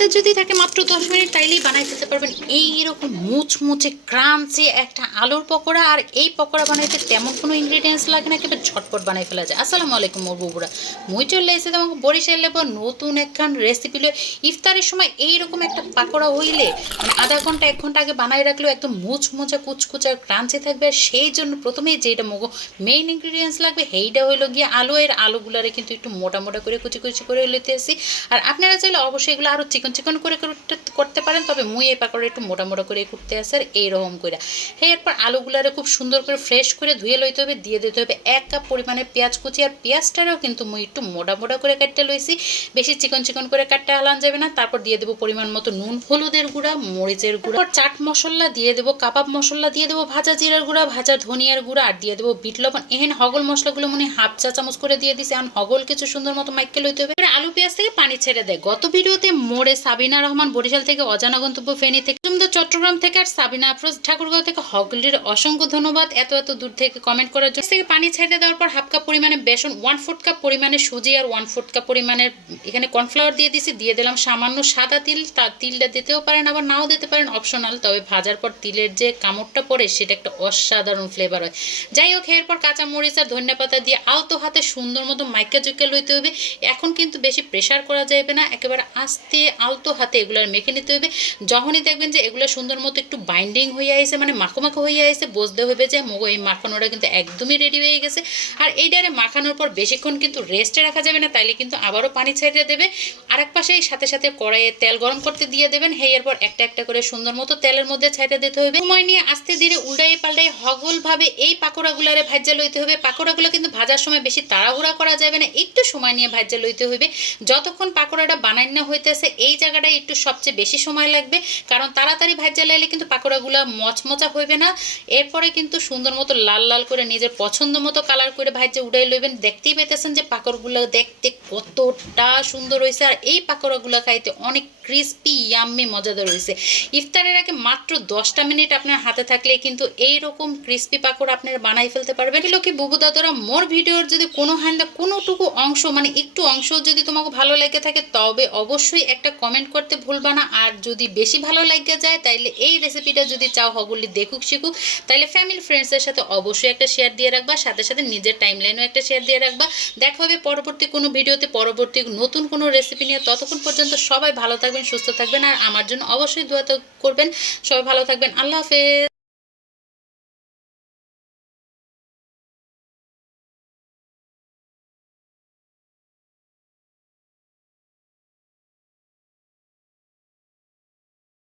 হাতে যদি থাকে মাত্র দশ মিনিট তাইলেই বানাই দিতে পারবেন, এইরকম মুচমুচে, ক্রাঞ্চে একটা আলুর পকোড়া, আর এই পকোড়া বানাইতে তেমন কোনো ইনগ্রিডিয়েন্টস লাগে না, একেবারে ঝটপট বানাই ফেলা যায়। আসসালামু আলাইকুম মোর বউরা মুই চলে এসে তোমাকে বরিশাল লেব, নতুন একখান রেসিপি লয়ে। ইফতারের সময় এইরকম একটা পাকোড়া হইলে মানে আধা ঘণ্টা, এক ঘণ্টা আগে বানাই রাখলেও একদম মুচমুচা, কুচকুচা ক্রাঞ্চে থাকবে। আর সেই জন্য প্রথমেই যেটা মগো মেইন ইনগ্রিডিয়েন্টস লাগবে, সেইটা হইল গিয়ে আলু। এর আলুগুলারে কিন্তু একটু মোটা মোটা করে, কুচি কুচি করে লইতে আসি আর আপনারা চাইলে অবশ্যই এগুলো আরও চিকন চিকন করে করতে- পারেন, তবে মুই এই পাকোড়া একটু মোটা মোটা করে করতে আসে আর এইরকম করে হ্যাঁ এরপর আলুগুলারে খুব সুন্দর করে ফ্রেশ করে ধুয়ে লইতে হবে, দিয়ে দিতে হবে এক কাপ পরিমাণে পেঁয়াজ কুচি, আর পেঁয়াজটারও কিন্তু মুই একটু মোটা মোটা করে কাটতে লইছি। বেশি চিকন চিকন করে কাটতে আলান যাবে না, তারপর দিয়ে দেবো পরিমাণ মতো নুন, হলুদের গুঁড়া, মরিচের গুঁড়া। চাট মশলা দিয়ে দেবো, কাবাব মশলা দিয়ে দেবো, ভাজা জিরার গুঁড়া, ভাজা ধনিয়ার গুঁড়া, আর দিয়ে দেবো বিট লবণ। এহেন হগল মশলাগুলো মনে হাফ চা চামচ করে দিয়ে দিছে, এখন হগল কিছু সুন্দর মতো মাইকে লইতে হবে। আলু পেঁয়াজ থেকে পানি ছেড়ে দেয়। গত ভিডিওতে মোড়ে সাবিনা রহমান বরিশাল থেকে অজানা গন্তব্য ফেনী থেকে সুন্দর চট্টগ্রাম থেকে আর সাবিনা আফরোজ ঠাকুরগাঁও থেকে হগলির অসংখ্য ধন্যবাদ। এত এত দূর থেকে কমেন্ট করার জন্য। থেকে পানি ছেড়ে দেওয়ার পর হাফ কাপ পরিমাণে বেসন ওয়ান ফুট কাপ পরিমাণে সুজি আর ওয়ান ফুট কাপ পরিমাণের এখানে কর্নফ্লাওয়ার দিয়ে দিছি, দিয়ে দিলাম সামান্য সাদা তিল। তার তিলটা দিতেও পারেন, আবার নাও দিতে পারেন অপশনাল তবে ভাজার পর তিলের যে কামড়টা পড়ে সেটা একটা অসাধারণ ফ্লেভার হয়। যাই হোক, এরপর কাঁচা মরিচ আর ধনিয়া পাতা দিয়ে আলতো হাতে সুন্দর মতো মাইকা জুইকা লইতে হবে। এখন কিন্তু বেশি প্রেশার করা যাবে না, একেবারে আস্তে আলতো হাতে এগুলার মেখে নিতে হবে যখনই দেখবেন যে এগুলো সুন্দর মতো একটু বাইন্ডিং হয়ে আসে মানে মাখো হয়ে আসে বুঝতে হবে যে মগো এই মাখানোটা কিন্তু একদমই রেডি হয়ে গেছে। আর এইটারে মাখানোর পর বেশিক্ষণ কিন্তু রেস্টে রাখা যাবে না, তাইলে কিন্তু আবারও পানি ছেড়ে দেবে। আরেক পাশে এই সাথে সাথে কড়াইয়ে তেল গরম করতে দিয়ে দেবেন। হে এরপর একটা একটা করে সুন্দর মতো তেলের মধ্যে ছেড়ে দিতে হবে সময় নিয়ে আস্তে ধীরে উল্টাই পাল্টাই হগলভাবে এই পাকোড়াগুলারে ভাজ্যা লইতে হবে পাকোড়াগুলো কিন্তু ভাজার সময় বেশি তাড়াহুড়া করা যাবে না, একটু সময় নিয়ে ভাজ্যা লইতে হবে যতক্ষণ পাকোড়াটা বানাই না হইতেছে, এই জায়গাটায় একটু সবচেয়ে বেশি সময় লাগবে। কারণ তাড়াতাড়ি ভাজ্যা লাইলে কিন্তু পাকোড়াগুলো মচমচা হইবে না। এরপরে কিন্তু সুন্দর মতো লাল লাল করে নিজের পছন্দ মতো কালার করে ভাজ্যা উড়াই লইবেন, দেখতেই পেতেছেন যে পাকড়গুলো দেখতে কতটা সুন্দর হয়েছে আর এই পাকোড়াগুলো খাইতে অনেক ক্রিস্পি ইয়াম্মি মজাদার হয়েছে ইফতারের আগে মাত্র দশটা মিনিট আপনার হাতে থাকলে কিন্তু এই রকম ক্রিস্পি পাকোড়া আপনারা বানাই ফেলতে পারবেন। এগুলো কি বুবু দাদারা, মোর ভিডিওর যদি কোনো হ্যান্ডা কোনোটুকু অংশ মানে একটু অংশ যদি তোমাকে ভালো লেগে থাকে, তবে অবশ্যই একটা কমেন্ট করতে ভুলবা না। আর যদি বেশি ভালো লাগে যায়, তাইলে এই রেসিপিটা যদি চাও হগুলি দেখুক শিখুক, তাইলে ফ্যামিলি ফ্রেন্ডসের সাথে অবশ্যই একটা শেয়ার দিয়ে রাখবা, সাথে সাথে নিজের টাইম লাইনও একটা শেয়ার দিয়ে রাখবা। দেখা হবে পরবর্তী কোনো ভিডিওতে পরবর্তী নতুন কোনো রেসিপি নিয়ে। ততক্ষণ পর্যন্ত সবাই ভালো থাকবেন, সুস্থ থাকবেন, আর আমার জন্য অবশ্যই দোয়া করবেন। সবাই ভালো থাকবেন, আল্লাহ হাফেজ।